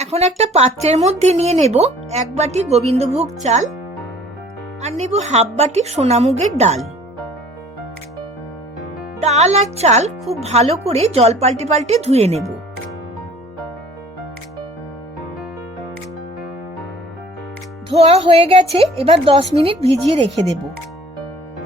এখন একটা পাত্রের মধ্যে নিয়ে নেব এক বাটি গোবিন্দভোগ চাল আর নেব হাফ বাটি সোনামুগের ডাল। ডাল আর চাল খুব ভালো করে জল পাল্টে পাল্টে ধুয়ে নেব। ধোয়া হয়ে গেছে, এবার দশ মিনিট ভিজিয়ে রেখে দেব।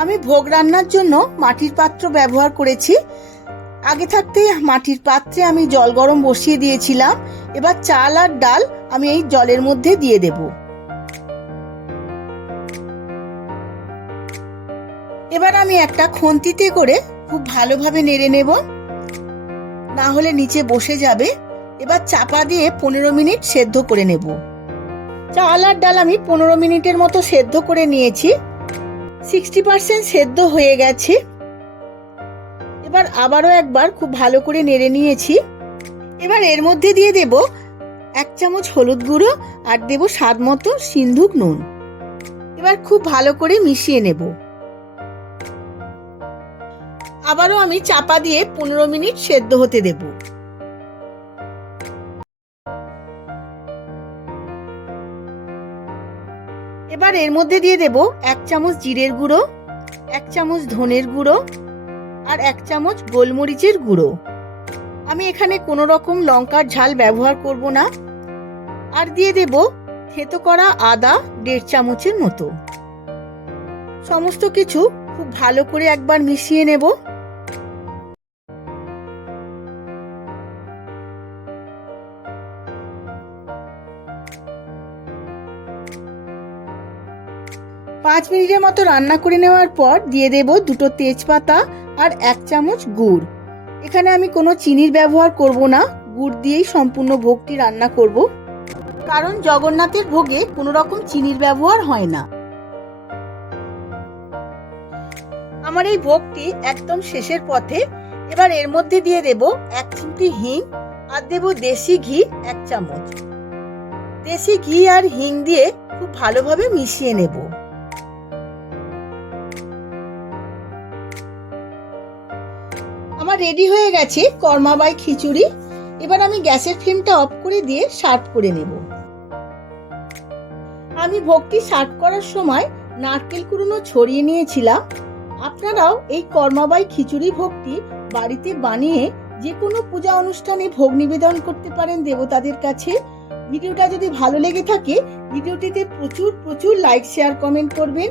আমি ভোগ রান্নার জন্য মাটির পাত্র ব্যবহার করেছি। আগে থাকতে মাটির পাত্রে আমি জল গরম বসিয়ে দিয়েছিলাম। এবার চাল আর ডাল আমি এই জলের মধ্যে দিয়ে দেব। এবার আমি একটা খুন্তিতে করে খুব ভালোভাবে নেড়ে নেব। না হলে নিচে বসে যাবে। এবার চাপা দিয়ে পনেরো মিনিট সেদ্ধ করে নেব। চাল আর ডাল আমি পনেরো মিনিটের মতো সেদ্ধ করে নিয়েছি। সিক্সটি পার্সেন্ট সেদ্ধ হয়ে গেছে। এবার আবারও একবার খুব ভালো করে নেড়ে নিয়েছি। এবার এর মধ্যে দিয়ে দেব এক চামচ হলুদ গুঁড়ো আর দেব স্বাদ মতো সিন্ধুক নুন। এবার খুব ভালো করে মিশিয়ে নেব। আবারও আমি চাপা দিয়ে পনেরো মিনিট সেদ্ধ হতে দেব। এবার এর মধ্যে দিয়ে দেব এক চামচ জিরের গুঁড়ো, এক চামচ ধনের গুঁড়ো আর এক চামচ গোলমরিচের গুঁড়ো। আমি এখানে কোনো রকম লঙ্কার ঝাল ব্যবহার করব না। আর দিয়ে দেব থেতো করা আদা দেড় চামচের মতো। সমস্ত কিছু খুব ভালো করে একবার মিশিয়ে নেব। পাঁচ মিনিটের মতো রান্না করে নেওয়ার পর দিয়ে দেব দুটো তেজপাতা আর এক চামচ গুড়। এখানে আমি কোনো চিনির ব্যবহার করব না, গুড় দিয়েই সম্পূর্ণ ভোগটি রান্না করব। কারণ জগন্নাথের ভোগে কোনো রকম চিনির ব্যবহার হয় না। আমার এই ভোগটি একদম শেষের পথে, এবার এর মধ্যে দিয়ে দেব এক চিমটি হিং আর দেব দেশি ঘি এক চামচ। দেশি ঘি আর হিং দিয়ে খুব ভালোভাবে মিশিয়ে নেব। আমার রেডি হয়ে গেছে কর্মাবাই খিচুড়ি এবার আমি গ্যাসের ফ্লেমটা অফ করে দিয়ে সার্ভ করে নেব। আমি ভোগটি সার্ভ করার সময় নারকেল কুড়ুনো ছড়িয়ে নিয়েছিলাম। আপনারাও এই কর্মাবাই খিচুড়ি ভোগটি বাড়িতে বানিয়ে যে কোনো পূজা অনুষ্ঠানে ভোগ নিবেদন করতে পারেন দেবতাদের কাছে। ভিডিওটা যদি ভালো লেগে থাকে, ভিডিওটিতে প্রচুর প্রচুর লাইক শেয়ার কমেন্ট করবেন।